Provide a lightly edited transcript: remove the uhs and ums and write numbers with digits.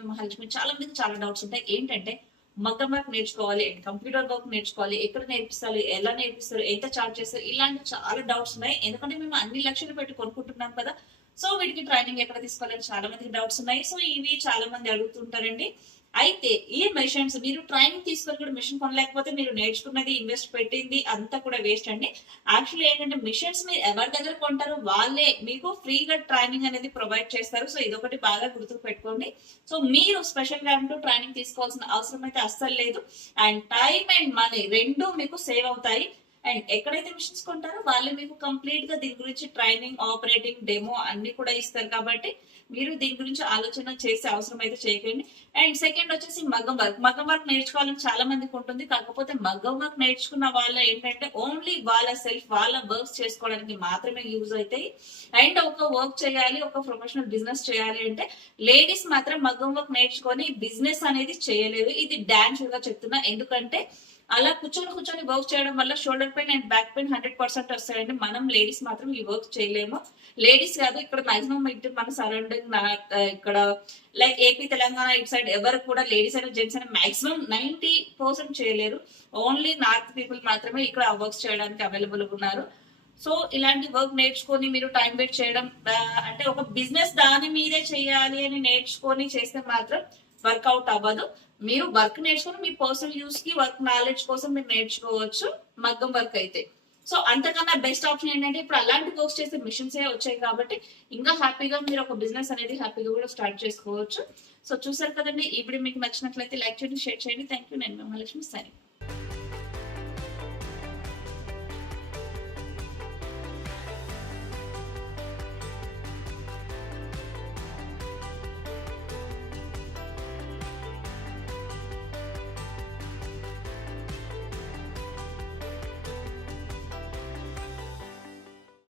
నేను మహాలక్ష్మి. చాలా మందికి చాలా డౌట్స్ ఉంటాయి. ఏంటంటే మగ్గం వర్క్ నేర్చుకోవాలి, కంప్యూటర్ వర్క్ నేర్చుకోవాలి, ఎక్కడ నేర్పిస్తారు, ఎలా నేర్పిస్తారు, ఎంత చార్జ్ చేస్తారు, ఇలాంటి చాలా డౌట్స్ ఉన్నాయి. ఎందుకంటే మేము అన్ని లక్షలు పెట్టి కొనుక్కుంటున్నాం కదా. సో వీటికి ట్రైనింగ్ ఎక్కడ తీసుకోవాలని చాలా మందికి డౌట్స్ ఉన్నాయి. సో ఇవి చాలా మంది అడుగుతుంటారండి. అయితే ఈ మెషిన్స్ మీరు ట్రైనింగ్ తీసుకొని కూడా మిషన్ కొనలేకపోతే మీరు నేర్చుకున్నది, ఇన్వెస్ట్ పెట్టింది అంతా కూడా వేస్ట్ అండి. యాక్చువల్లీ ఏంటంటే మిషన్స్ మీరు ఎవరి దగ్గర కొంటారో వాళ్ళే మీకు ఫ్రీగా ట్రైనింగ్ అనేది ప్రొవైడ్ చేస్తారు. సో ఇదొకటి బాగా గుర్తుకు పెట్టుకోండి. సో మీరు స్పెషల్ గా అంటూ ట్రైనింగ్ తీసుకోవాల్సిన అవసరం అయితే అస్సలు లేదు. అండ్ టైం అండ్ మనీ రెండు మీకు సేవ్ అవుతాయి. అండ్ ఎక్కడైతే మిషన్స్ కొంటారో వాళ్ళే మీకు కంప్లీట్ గా దీని గురించి ట్రైనింగ్, ఆపరేటింగ్, డెమో అన్ని కూడా ఇస్తారు. కాబట్టి మీరు దీని గురించి ఆలోచన చేసే అవసరం అయితే చేయకండి. అండ్ సెకండ్ వచ్చేసి మగ్గం వర్క్. మగ్గం వర్క్ నేర్చుకోవాలని చాలా మందికి ఉంటుంది. కాకపోతే మగ్గం వర్క్ నేర్చుకున్న వాళ్ళ ఏంటంటే ఓన్లీ వాళ్ళ సెల్ఫ్ వాళ్ళ వర్క్స్ చేసుకోవడానికి మాత్రమే యూజ్ అవుతాయి. అండ్ ఒక వర్క్ చేయాలి, ఒక ప్రొఫెషనల్ బిజినెస్ చేయాలి అంటే లేడీస్ మాత్రం మగ్గం వర్క్ నేర్చుకొని బిజినెస్ అనేది చేయలేరు. ఇది డాన్స్ గా చెప్తున్నా. ఎందుకంటే అలా కూర్చొని వర్క్ చేయడం వల్ల shoulder pain and back pain 100% వస్తాయండి. మనం లేడీస్ మాత్రం ఈ వర్క్ చేయలేము. లేడీస్ కాదు, ఇక్కడ మాక్సిమం మన సరౌండింగ్ ఇక్కడ లైక్ ఏపీ, తెలంగాణ ఇటు సైడ్ ఎవరు కూడా లేడీస్ అయినా జెంట్స్ అయినా మాక్సిమం 90% చేయలేరు. ఓన్లీ నార్త్ పీపుల్ మాత్రమే ఇక్కడ ఆ వర్క్స్ చేయడానికి అవైలబుల్ ఉన్నారు. సో ఇలాంటి వర్క్ నేర్చుకొని మీరు టైం వేస్ట్ చేయడం అంటే ఒక బిజినెస్ దాని మీదే చేయాలి అని నేర్చుకొని చేస్తే మాత్రం వర్కౌట్ అవ్వదు. మీరు వర్క్ నేర్చుకొని మీ పర్సనల్ యూస్ కి, వర్క్ నాలెడ్జ్ కోసం మీరు నేర్చుకోవచ్చు మగ్గం వర్క్ అయితే. సో అంతకన్నా బెస్ట్ ఆప్షన్ ఏంటంటే ఇప్పుడు అలాంటి వర్క్స్ చేసే మిషన్స్ ఏ వచ్చాయి కాబట్టి ఇంకా హ్యాపీగా మీరు ఒక బిజినెస్ అనేది హ్యాపీగా కూడా స్టార్ట్ చేసుకోవచ్చు. సో చూసారు కదండి. ఈ వీడియో మీకు నచ్చినట్లయితే లైక్ చేయండి, షేర్ చేయండి. Thank you. నేను మహాలక్ష్మి. సరే.